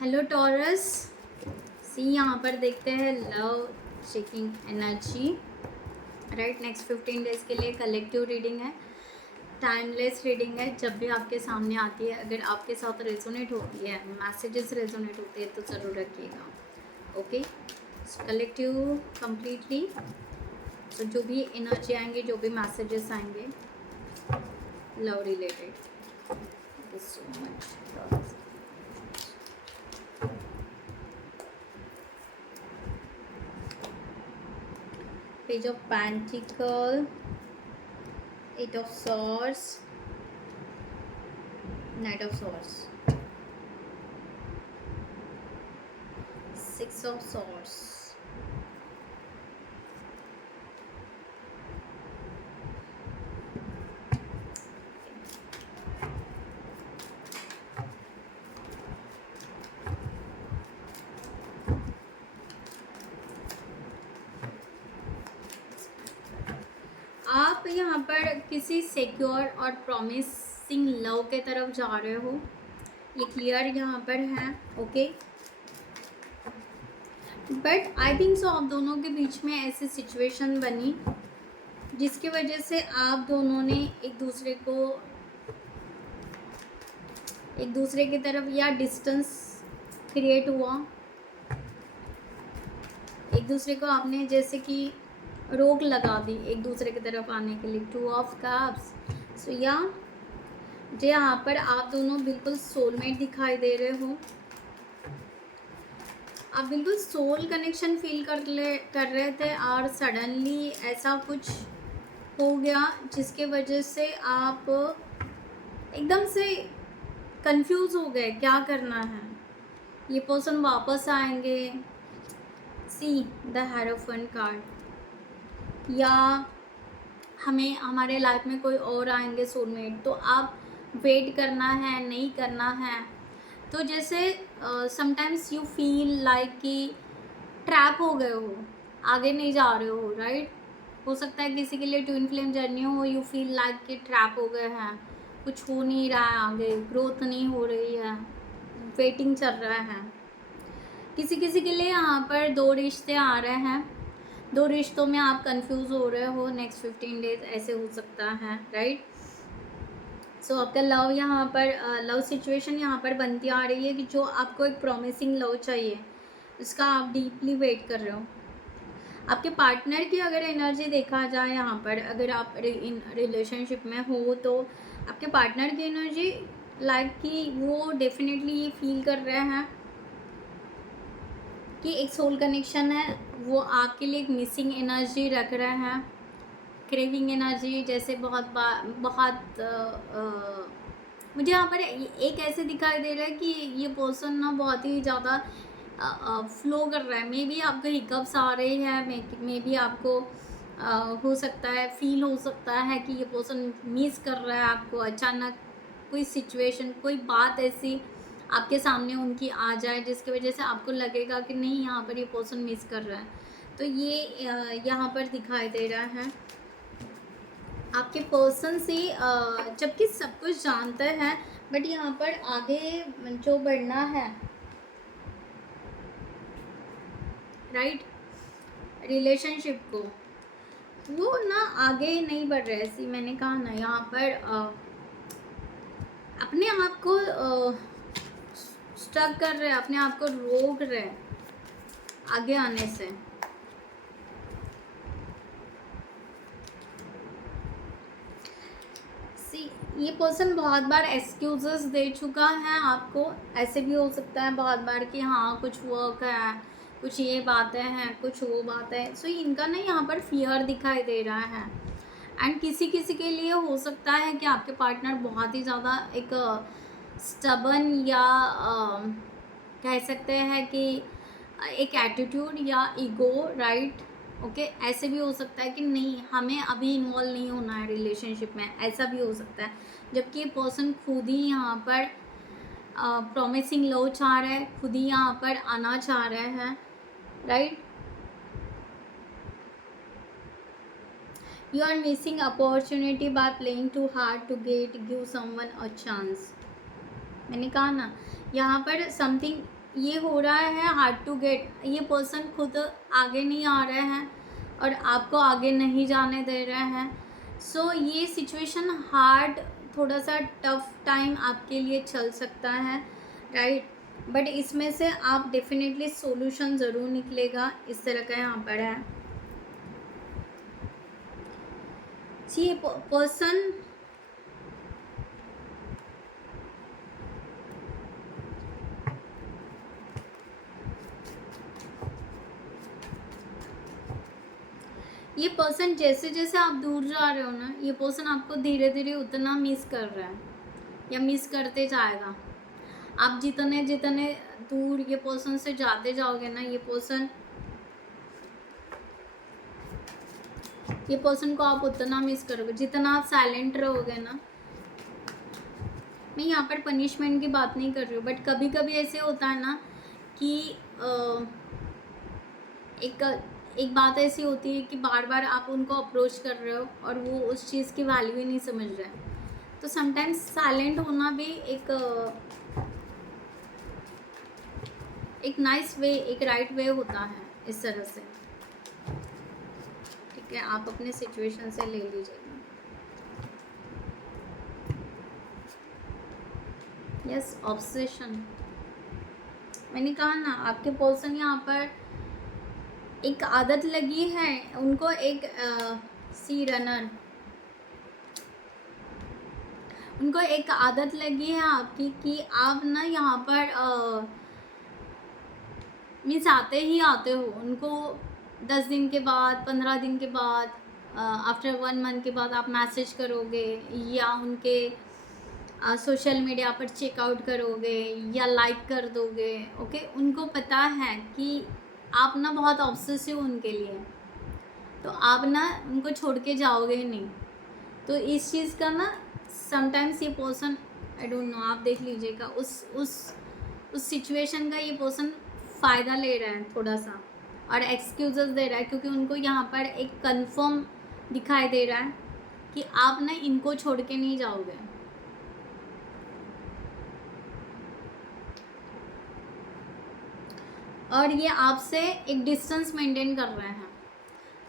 Hello taurus. सी यहाँ पर देखते हैं love checking energy. Right, next 15 days के लिए कलेक्टिव रीडिंग है, टाइमलेस रीडिंग है। जब भी आपके सामने आती है, अगर आपके साथ रेजोनेट होती है, मैसेजेस रेजोनेट होते हैं तो ज़रूर रखिएगा। Okay, collective completely. तो जो भी एनर्जी आएंगे, जो भी मैसेजेस आएंगे love related, thank you so much taurus. Page of Pentacle, Eight of Swords, Knight of Swords, Six of Swords. आप यहाँ पर किसी सिक्योर और प्रॉमिसिंग लव के तरफ जा रहे हो, ये क्लियर यहाँ पर है। Okay, but I think so आप दोनों के बीच में ऐसी सिचुएशन बनी जिसकी वजह से आप दोनों ने एक दूसरे की तरफ या डिस्टेंस क्रिएट हुआ। एक दूसरे को आपने जैसे कि रोक लगा दी एक दूसरे की तरफ आने के लिए। Two of cups. सो या जो यहाँ पर आप दोनों बिल्कुल सोलमेट दिखाई दे रहे हो, आप बिल्कुल सोल कनेक्शन फील कर रहे थे और सडनली ऐसा कुछ हो गया जिसके वजह से आप एकदम से कंफ्यूज हो गए क्या करना है। ये पर्सन वापस आएंगे, सी द हेरोफेंट कार्ड, या हमें हमारे लाइफ में कोई और आएंगे सोलमेट, तो आप वेट करना है नहीं करना है। तो जैसे समटाइम्स यू फील लाइक कि ट्रैप हो गए हो, आगे नहीं जा रहे हो। राइट, हो सकता है किसी के लिए ट्विन फ्लेम जर्नी हो, यू फील लाइक कि ट्रैप हो गए हैं, कुछ हो नहीं रहा है, आगे ग्रोथ नहीं हो रही है, वेटिंग चल रहा है। किसी किसी के लिए यहाँ पर 2 रिश्ते आ रहे हैं, 2 रिश्तों में आप कंफ्यूज हो रहे हो। नेक्स्ट 15 डेज ऐसे हो सकता है। राइट, सो आपका लव यहाँ पर लव सिचुएशन यहाँ पर बनती आ रही है कि जो आपको एक प्रॉमिसिंग लव चाहिए, इसका आप डीपली वेट कर रहे हो। आपके पार्टनर की अगर एनर्जी देखा जाए यहाँ पर, अगर आप इन रिलेशनशिप में हो, तो आपके पार्टनर की एनर्जी लाइक कि वो डेफिनेटली ये फील कर रहे हैं कि एक सोल कनेक्शन है, वो आपके लिए एक मिसिंग एनर्जी रख रहे हैं, क्रेविंग एनर्जी। जैसे मुझे यहाँ पर एक ऐसे दिखाई दे रहा है कि ये पर्सन ना बहुत ही ज़्यादा फ्लो कर रहा है। मे बी आपको हिकअप्स आ रहे हैं, मे बी आपको हो सकता है, फील हो सकता है कि ये पर्सन मिस कर रहा है आपको। अचानक कोई सिचुएशन, कोई बात ऐसी आपके सामने उनकी आ जाए जिसकी वजह से आपको लगेगा कि नहीं, यहाँ पर ये पर्सन मिस कर रहा है। तो ये यहाँ पर दिखाई दे रहा है आपके पर्सन से, जबकि सब कुछ जानते हैं, बट यहाँ पर आगे जो बढ़ना है, राइट, रिलेशनशिप को, वो ना आगे नहीं बढ़ रहे। ऐसी मैंने कहा ना, यहाँ पर अपने आप को स्टक कर रहे, अपने आप को रोक रहे आगे आने से। ये पर्सन बहुत बार एक्सक्यूजेस दे चुका है आपको। ऐसे भी हो सकता है बहुत बार कि हाँ कुछ वर्क है, कुछ ये बातें हैं, कुछ वो बातें हैं। सो इनका ना यहाँ पर फियर दिखाई दे रहा है। एंड किसी किसी के लिए हो सकता है कि आपके पार्टनर बहुत ही ज़्यादा एक स्टबन, या कह सकते हैं कि एक एटीट्यूड या ईगो। राइट, ओके, ऐसे भी हो सकता है कि नहीं, हमें अभी इन्वॉल्व नहीं होना है रिलेशनशिप में, ऐसा भी हो सकता है। जबकि ये पर्सन खुद ही यहाँ पर प्रॉमिसिंग लव चाह रहा है, खुद ही यहाँ पर आना चाह रहे हैं। Right, you are missing opportunity by playing too hard to get give someone a chance. मैंने कहा ना, यहाँ पर समथिंग ये हो रहा है हार्ड टू गेट, ये पर्सन खुद आगे नहीं आ रहे हैं और आपको आगे नहीं जाने दे रहे हैं। सो ये सिचुएशन हार्ड, थोड़ा सा टफ टाइम आपके लिए चल सकता है, राइट। बट इसमें से आप डेफिनेटली सॉल्यूशन ज़रूर निकलेगा, इस तरह का यहाँ पर है। ये पर्सन ये पर्सन जैसे जैसे आप दूर जा रहे हो ना, ये पर्सन आपको धीरे धीरे उतना मिस कर रहा है या मिस करते जाएगा। आप जितने जितने दूर ये पर्सन से जाते जाओगे ना, ये पर्सन को आप उतना मिस करोगे जितना आप साइलेंट रहोगे ना। मैं यहाँ पर पनिशमेंट की बात नहीं कर रही हूँ, बट कभी कभी ऐसे होता है ना कि एक बात ऐसी होती है कि बार बार आप उनको अप्रोच कर रहे हो और वो उस चीज़ की वैल्यू ही नहीं समझ रहे हैं। तो समटाइम्स साइलेंट होना भी एक नाइस वे, एक राइट वे होता है, इस तरह से। ठीक है, आप अपने सिचुएशन से ले लीजिएगा। Yes, obsession. मैंने कहा ना, आपके पर्सन यहाँ पर एक आदत लगी है उनको, एक सी रनर, उनको एक आदत लगी है आपकी कि आप ना यहाँ पर मीन्स आते ही आते हो उनको 10 दिन के बाद, 15 दिन के बाद, आफ्टर 1 मंथ के बाद आप मैसेज करोगे या उनके सोशल मीडिया पर चेकआउट करोगे या लाइक कर दोगे। ओके, उनको पता है कि आप ना बहुत ऑब्सेसिव उनके लिए, तो आप ना उनको छोड़ के जाओगे नहीं। तो इस चीज़ का ना समटाइम्स ये पर्सन, आई डोंट नो, आप देख लीजिएगा, उस सिचुएशन का ये पर्सन फ़ायदा ले रहा है थोड़ा सा और एक्सक्यूज़ेस दे रहा है, क्योंकि उनको यहाँ पर एक कंफर्म दिखाई दे रहा है कि आप ना इनको छोड़ के नहीं जाओगे। और ये आपसे एक डिस्टेंस मेंटेन कर रहे हैं,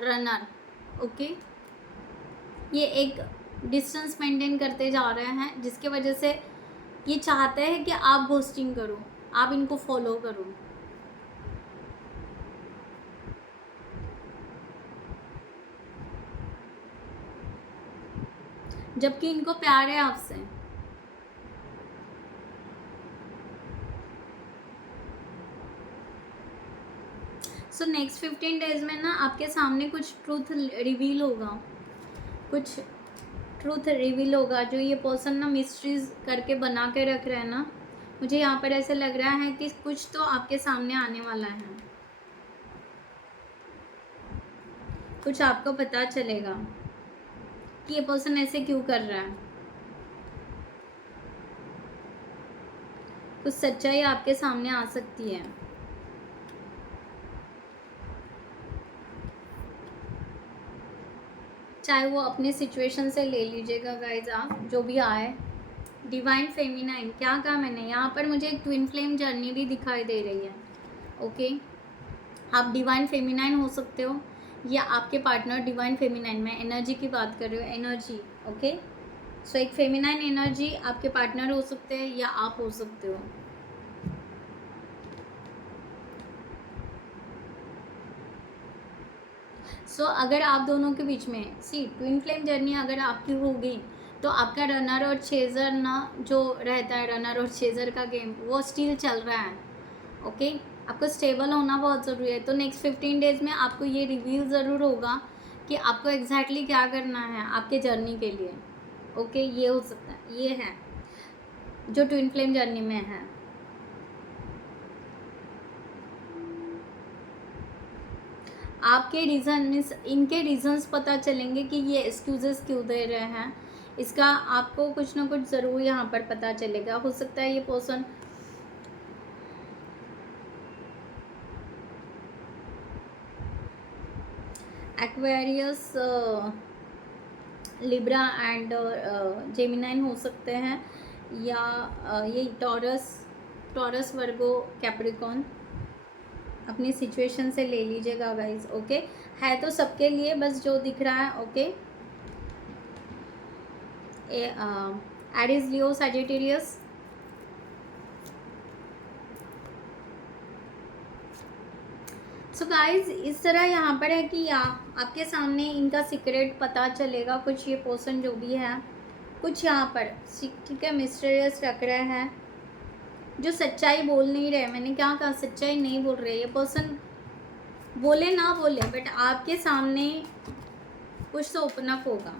रनर। ओके, ये एक डिस्टेंस मेंटेन करते जा रहे हैं, जिसके वजह से ये चाहते हैं कि आप घोस्टिंग करो, आप इनको फॉलो करो। जबकि इनको प्यार है आपसे। सो नेक्स्ट 15 डेज में ना आपके सामने कुछ ट्रूथ रिवील होगा, कुछ ट्रूथ रिवील होगा जो ये पर्सन ना मिस्ट्रीज करके बना के रख रहे हैं ना। मुझे यहाँ पर ऐसे लग रहा है कि कुछ तो आपके सामने आने वाला है, कुछ आपको पता चलेगा कि ये पर्सन ऐसे क्यों कर रहा है। कुछ सच्चाई आपके सामने आ सकती है। चाहे वो अपने सिचुएशन से ले लीजिएगा गाइज, आप जो भी आए। डिवाइन फेमिनाइन, क्या कहा मैंने? यहाँ पर मुझे एक ट्विन फ्लेम जर्नी भी दिखाई दे रही है। ओके, आप डिवाइन फेमिनाइन हो सकते हो या आपके पार्टनर डिवाइन फेमिनाइन, मैं एनर्जी की बात कर रही हूँ, एनर्जी। ओके, सो एक फेमिनाइन एनर्जी आपके पार्टनर हो सकते हैं या आप हो सकते हो। सो अगर आप दोनों के बीच में ट्विन फ्लेम जर्नी अगर आपकी होगी, तो आपका रनर और चेजर ना जो रहता है, रनर और चेजर का गेम वो स्टिल चल रहा है। ओके, आपको स्टेबल होना बहुत ज़रूरी है। तो नेक्स्ट 15 डेज में आपको ये रिवील ज़रूर होगा कि आपको एग्जैक्टली क्या करना है आपके जर्नी के लिए। ओके, ये हो सकता है, ये है जो ट्विन फ्लेम जर्नी में है। आपके रीज़न मीन्स इनके रीजंस पता चलेंगे कि ये एक्सक्यूज़ेस क्यों दे रहे हैं, इसका आपको कुछ ना कुछ ज़रूर यहाँ पर पता चलेगा। हो सकता है ये पर्सन एक्वेरियस, लिब्रा एंड जेमिनाइन हो सकते हैं, या ये टॉरस टॉरस, वर्गो, कैप्रिकॉन अपनी सिचुएशन से ले लीजिएगा गाइज, ओके। है तो सबके लिए, बस जो दिख रहा है, ओके। एरीज, लियो, सजिटेरियस। सो गाइज इस तरह यहाँ पर है कि आपके सामने इनका सीक्रेट पता चलेगा। कुछ ये पर्सन जो भी है, कुछ यहाँ पर ठीक है मिस्टीरियस रख रहे हैं, जो सच्चाई बोल नहीं रहे। मैंने क्या कहा, सच्चाई नहीं बोल रहे ये पर्सन, बोले ना बोले, बट आपके सामने कुछ तो ओपन अप होगा,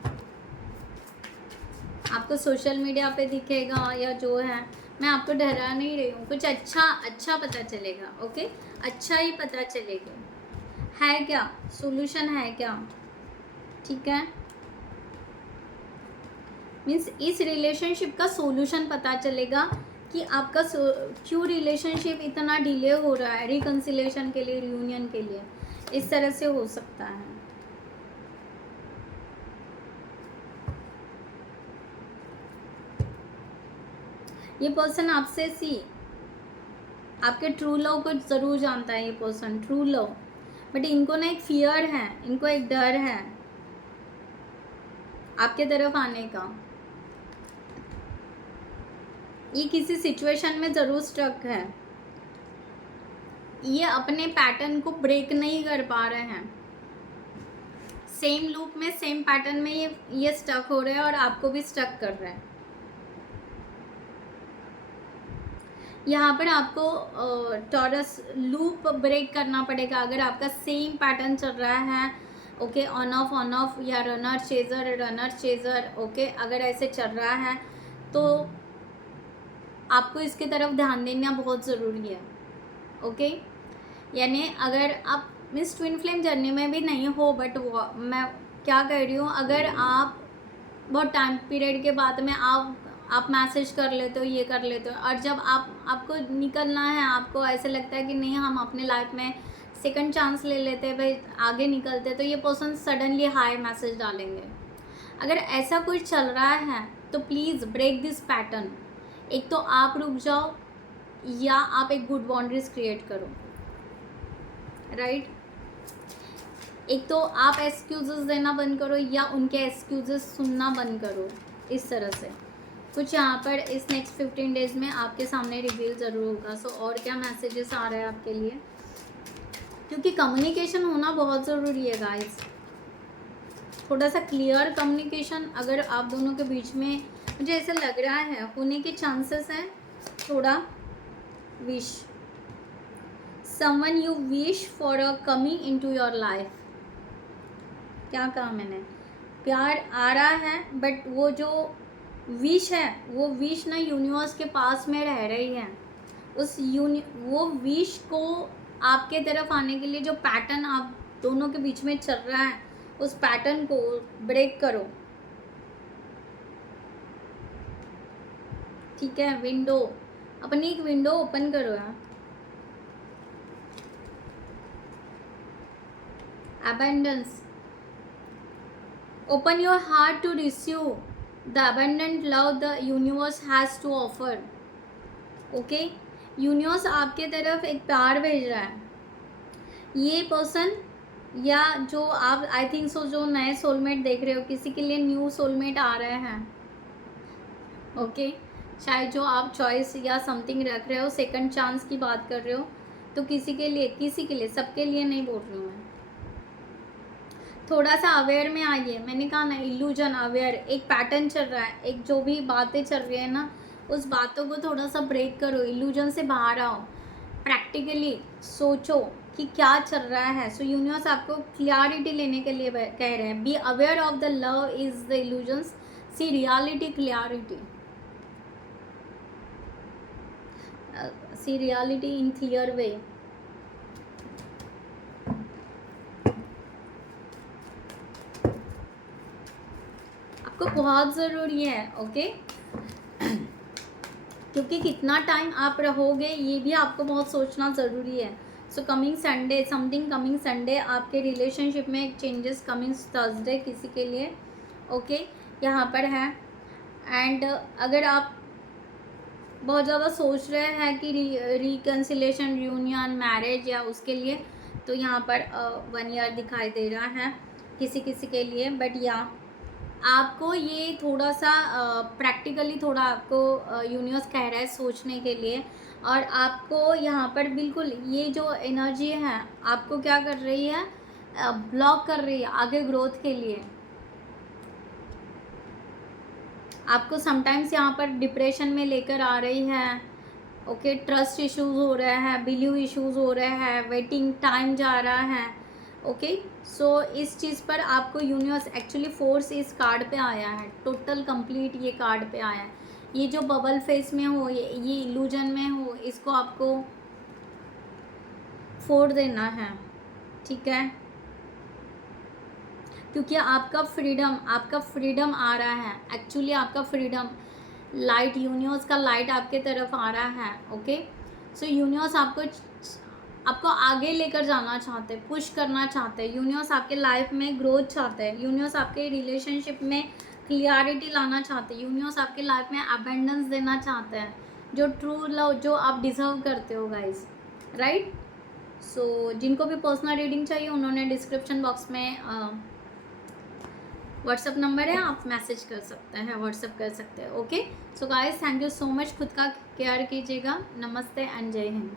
आपको सोशल मीडिया पे दिखेगा या जो है। मैं आपको डरा नहीं रही हूँ, कुछ अच्छा पता चलेगा, ओके। अच्छा ही पता चलेगा। है क्या सॉल्यूशन, है क्या, ठीक है। मीन्स इस रिलेशनशिप का सॉल्यूशन पता चलेगा कि आपका क्यों रिलेशनशिप इतना डिले हो रहा है, रिकन्सिलेशन के लिए, रियूनियन के लिए। इस तरह से हो सकता है। ये पर्सन आपसे आपके ट्रू लव को ज़रूर जानता है ये पर्सन, ट्रू लव। बट इनको ना एक फियर है, इनको एक डर है आपके तरफ आने का। ये किसी सिचुएशन में ज़रूर स्टक है, ये अपने पैटर्न को ब्रेक नहीं कर पा रहे हैं। सेम लूप में, सेम पैटर्न में ये स्टक हो रहे हैं और आपको भी स्टक कर रहे हैं। यहाँ पर आपको टॉरस लूप ब्रेक करना पड़ेगा अगर आपका सेम पैटर्न चल रहा है, ओके। ऑन ऑफ या रनर चेजर, ओके। अगर ऐसे चल रहा है तो आपको इसकी तरफ ध्यान देना बहुत ज़रूरी है, ओके। यानी अगर आप मिस ट्विन फ्लेम जर्नी में भी नहीं हो, बट मैं क्या कह रही हूँ, अगर आप बहुत टाइम पीरियड के बाद में आप मैसेज कर लेते हो, ये कर लेते हो, और जब आपको निकलना है, आपको ऐसे लगता है कि नहीं हम अपने लाइफ में सेकंड चांस ले लेते हैं भाई, आगे निकलते, तो ये पर्सन सडनली हाई मैसेज डालेंगे। अगर ऐसा कुछ चल रहा है तो प्लीज़ ब्रेक दिस पैटर्न। एक तो आप रुक जाओ या आप एक गुड बाउंड्रीज क्रिएट करो, राइट। एक तो आप एक्सक्यूजेस देना बंद करो या उनके एक्सक्यूजेस सुनना बंद करो। इस तरह से कुछ यहाँ पर इस नेक्स्ट 15 डेज में आपके सामने रिवील ज़रूर होगा। सो और क्या मैसेजेस आ रहे हैं आपके लिए, क्योंकि कम्युनिकेशन होना बहुत ज़रूरी है गाइस। थोड़ा सा क्लियर कम्युनिकेशन अगर आप दोनों के बीच में, मुझे ऐसा लग रहा है होने के चांसेस हैं थोड़ा। Wish someone you wish for a coming into your life. क्या कहा मैंने, प्यार आ रहा है, बट वो जो विश है, वो विश ना यूनिवर्स के पास में रह रही है। वो विश को आपके तरफ आने के लिए जो पैटर्न आप दोनों के बीच में चल रहा है, उस पैटर्न को ब्रेक करो, ठीक है। विंडो, अपनी एक विंडो ओपन करो यार। Abundance, open your heart to receive the abundant love the universe has to offer, okay। Universe आपके तरफ एक प्यार भेज रहा है। ये पर्सन या जो आप आई थिंक सो जो नए सोलमेट देख रहे हो, किसी के लिए न्यू सोलमेट आ रहे हैं, ओके। शायद जो आप चॉइस या समथिंग रख रहे हो, सेकंड चांस की बात कर रहे हो, तो किसी के लिए, सबके लिए नहीं बोल रही हूँ मैं। थोड़ा सा अवेयर में आइए। मैंने कहा ना, इल्यूजन, अवेयर, एक पैटर्न चल रहा है, एक जो भी बातें चल रही है ना, उस बातों को थोड़ा सा ब्रेक करो, इल्यूजन से बाहर आओ, प्रैक्टिकली सोचो कि क्या चल रहा है। सो यूनिवर्स आपको क्लियरिटी लेने के लिए कह रहे हैं, be aware of the love is the illusions, see reality clarity, see reality in clear way. आपको बहुत ज़रूरी है, ओके। क्योंकि कितना टाइम आप रहोगे ये भी आपको बहुत सोचना ज़रूरी है। So coming Sunday, something coming Sunday, आपके रिलेशनशिप में एक चेंजेस कमिंग थर्सडे किसी के लिए, ओके, यहाँ पर है। एंड अगर आप बहुत ज़्यादा सोच रहे हैं कि रिकन्सिलेशन, यूनियन, मैरिज या उसके लिए, तो यहाँ पर 1 ईयर दिखाई दे रहा है किसी किसी के लिए। बट या आपको ये थोड़ा सा प्रैक्टिकली थोड़ा आपको यूनिवर्स कह रहा है सोचने के लिए, और आपको यहाँ पर बिल्कुल ये जो एनर्जी है आपको क्या कर रही है, ब्लॉक कर रही है आगे ग्रोथ के लिए। आपको समटाइम्स यहाँ पर डिप्रेशन में लेकर आ रही है। ओके, ट्रस्ट इश्यूज हो रहे हैं, बिलीव इश्यूज हो रहे हैं, वेटिंग टाइम जा रहा है। ओके, सो इस चीज़ पर आपको यूनिवर्स एक्चुअली फोर्स इस कार्ड पे आया है, टोटल कंप्लीट ये कार्ड पे आया है। ये जो बबल फेस में हो, ये इल्यूजन में हो, इसको आपको फोड़ देना है, ठीक है, क्योंकि आपका फ्रीडम आ रहा है। एक्चुअली आपका फ्रीडम, लाइट, यूनिवर्स का लाइट आपके तरफ आ रहा है। ओके, सो यूनिवर्स आपको आगे लेकर जाना चाहते हैं, पुश करना चाहते हैं। यूनिवर्स आपके लाइफ में ग्रोथ चाहते हैं। यूनिवर्स आपके रिलेशनशिप में क्लियरिटी लाना चाहते हैं। यूनिवर्स आपके लाइफ में अबेंडेंस देना चाहते हैं, जो ट्रू लव जो आप डिजर्व करते हो गाइस, राइट। सो जिनको भी पर्सनल रीडिंग चाहिए उन्होंने डिस्क्रिप्शन बॉक्स में व्हाट्सअप नंबर है, आप मैसेज कर सकते हैं, व्हाट्सअप कर सकते हैं। Okay, so guys, thank you so much. खुद का केयर कीजिएगा। नमस्ते एंड जय हिंद।